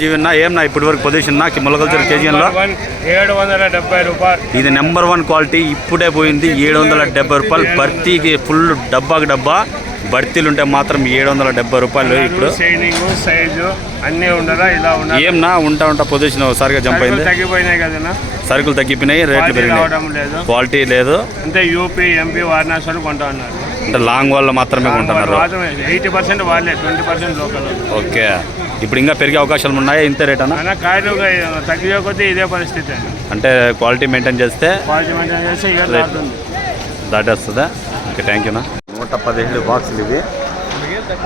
జీవన్న ఏమన్నా ఇప్పటి వరకు పొజిషన్ మొలకల్చర్ కేజీలో 770 రూపాయలు. ఇది నెంబర్ 1 క్వాలిటీ. ఇప్పుడే పోయింది 770 రూపాయలు. భర్తీకి ఫుల్ డబ్బాకి డబ్బా. భర్తీలు ఉంటే మాత్రం 770 రూపాయలు. ఇప్పుడు సైజు అన్నీ ఉండదా ఇలా ఉండదు. ఏమన్నా ఉంటా పొజిషన్ ఒకసారిగా జంప్ అయింది. తగ్గిపోయినాయి కదా, సరుకులు తగ్గిపోయినాయి, రేట్లు పెరిగినాయి, క్వాలిటీ లేదు. అంటే యూపీ ఎంపీ వారణాసి కొంటా ఉన్నారు. అంటే లాంగ్ వాళ్ళు మాత్రమే కొంటున్నారు. 80% వాళ్ళే, 20% లోకల్. ఓకే, ఇప్పుడు ఇంకా పెరిగే అవకాశాలు ఉన్నాయా? ఇంతే రేట్ అన్న కాయలు తగ్గిపోతే ఇదే పరిస్థితి. అంటే క్వాలిటీ మెయింటైన్ చేస్తే దాటేస్తుందా? Okay, thank యూనా. 117 బాక్సులు ఇవి.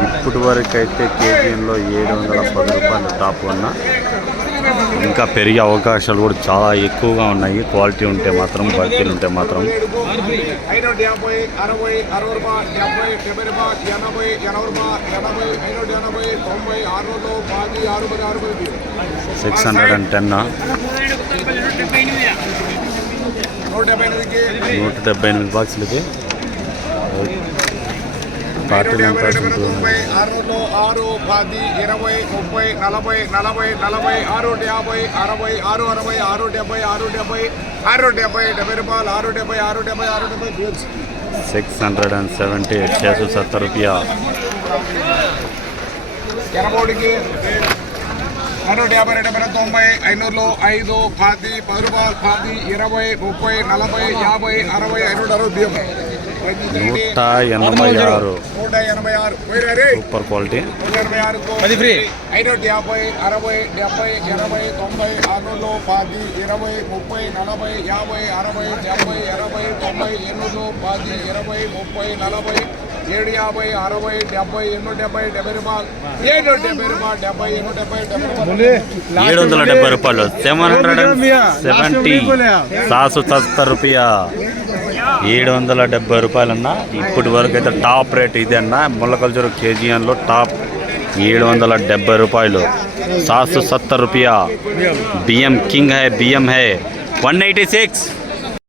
ఇప్పటి వరకు అయితే కేజీలో 710 రూపాయలు టాప్ ఉన్న. ఇంకా పెరిగే అవకాశాలు కూడా చాలా ఎక్కువగా ఉన్నాయి. క్వాలిటీ ఉంటే మాత్రం, భర్తీలు ఉంటే మాత్రం. 610 178 బాక్సులు ఇది. పార్టీలు ఎంత 6 10 20 10 20 30 40 40 40 650 60 660 670 670 రూపాయలు. 670 670 670 रुपया. 150 150 90 500 5 10 10 రూపాయలు 10 20 30 40 50 60 560 186 సూపర్ క్వాలిటీ. 550 60 70 80 90 600 10 20 30 40 50 60 70 80 90 800 10 20 30 40 750 60 70 870 రూపాయలు. 770 రూపాయలు. 770 770 రూపాయ. 770 రూపాయలన్నా. ఇప్పటి వరకు అయితే టాప్ రేట్ ఇది అన్న. మొలకల్చూరు కేజీఎన్లో టాప్ 770 రూపాయలు. 770 रुपया. BM किंग है, BM है 186.